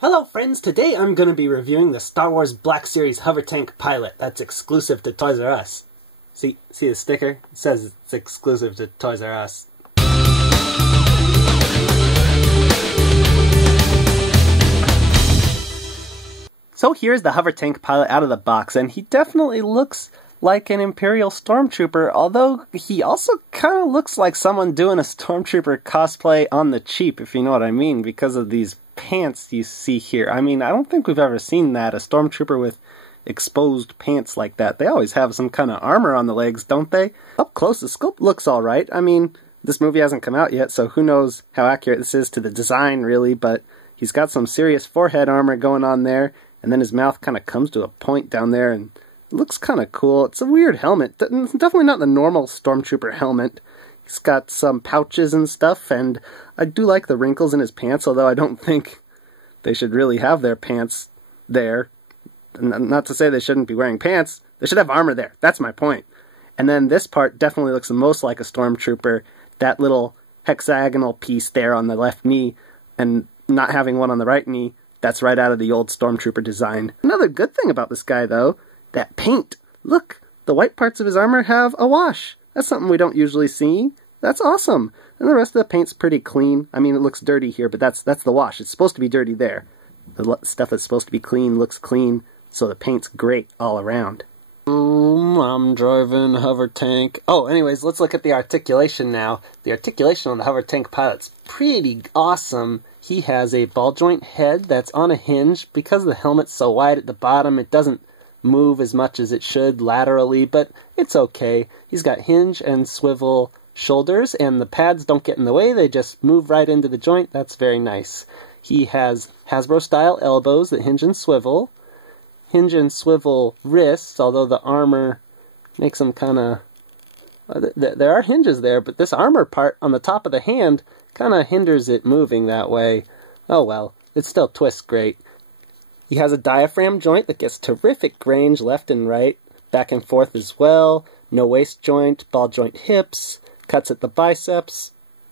Hello friends, today I'm going to be reviewing the Star Wars Black Series HOVERTANK pilot that's exclusive to Toys R Us. See the sticker? It says it's exclusive to Toys R Us. So here's the HOVERTANK pilot out of the box, and he definitely looks like an Imperial Stormtrooper, although he also kind of looks like someone doing a Stormtrooper cosplay on the cheap, if you know what I mean, because of these pants you see here. I mean, I don't think we've ever seen that, a Stormtrooper with exposed pants like that. They always have some kind of armor on the legs, don't they? Up close, the sculpt looks alright. I mean, this movie hasn't come out yet, so who knows how accurate this is to the design, really, but he's got some serious forehead armor going on there, and then his mouth kind of comes to a point down there, and it looks kind of cool. It's a weird helmet. Definitely not the normal Stormtrooper helmet. He's got some pouches and stuff, and I do like the wrinkles in his pants, although I don't think they should really have their pants there. Not to say they shouldn't be wearing pants. They should have armor there. That's my point. And then this part definitely looks the most like a Stormtrooper. That little hexagonal piece there on the left knee, and not having one on the right knee, that's right out of the old Stormtrooper design. Another good thing about this guy, though, that paint. Look, the white parts of his armor have a wash. That's something we don't usually see. That's awesome. And the rest of the paint's pretty clean. I mean, it looks dirty here, but that's the wash. It's supposed to be dirty there. The stuff that's supposed to be clean looks clean, so the paint's great all around. I'm driving HOVERTANK. Oh, anyways, let's look at the articulation now. The articulation on the HOVERTANK pilot's pretty awesome. He has a ball joint head that's on a hinge. Because the helmet's so wide at the bottom, it doesn't move as much as it should laterally, but it's okay. He's got hinge and swivel shoulders, and the pads don't get in the way. They just move right into the joint. That's very nice. He has Hasbro-style elbows that hinge and swivel wrists, although the armor makes them kind of... there are hinges there, but this armor part on the top of the hand kind of hinders it moving that way. Oh well, it still twists great. He has a diaphragm joint that gets terrific range left and right, back and forth as well. No waist joint, ball joint hips, cuts at the biceps,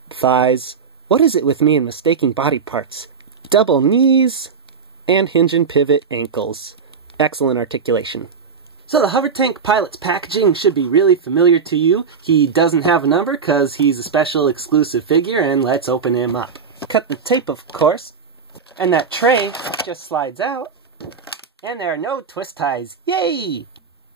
thighs. What is it with me and mistaking body parts? Double knees, and hinge and pivot ankles. Excellent articulation. So the HOVERTANK pilot's packaging should be really familiar to you. He doesn't have a number because he's a special exclusive figure, and let's open him up. Cut the tape, of course, and that tray just slides out, and there are no twist ties. Yay!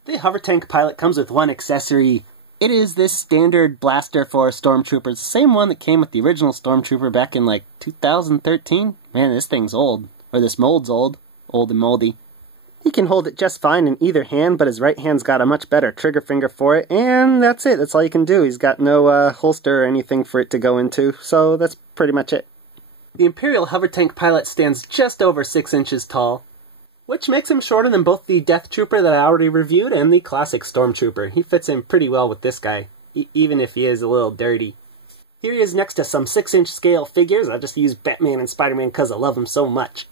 The HOVERTANK pilot comes with one accessory. It is this standard blaster for Stormtroopers, the same one that came with the original Stormtrooper back in like 2013. Man, this thing's old. Or this mold's old. Old and moldy. He can hold it just fine in either hand, but his right hand's got a much better trigger finger for it, and that's it. That's all you can do. He's got no holster or anything for it to go into, so that's pretty much it. The Imperial HOVERTANK pilot stands just over 6 inches tall, which makes him shorter than both the Death Trooper that I already reviewed and the classic Stormtrooper. He fits in pretty well with this guy, even if he is a little dirty. Here he is next to some 6-inch scale figures. I just use Batman and Spider-Man because I love them so much.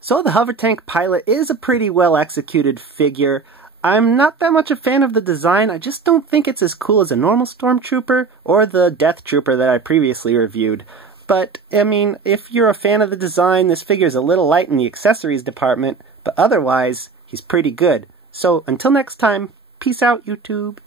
So the HOVERTANK pilot is a pretty well executed figure. I'm not that much a fan of the design. I just don't think it's as cool as a normal Stormtrooper or the Death Trooper that I previously reviewed. But, I mean, if you're a fan of the design, this figure's a little light in the accessories department, but otherwise, he's pretty good. So, until next time, peace out, YouTube.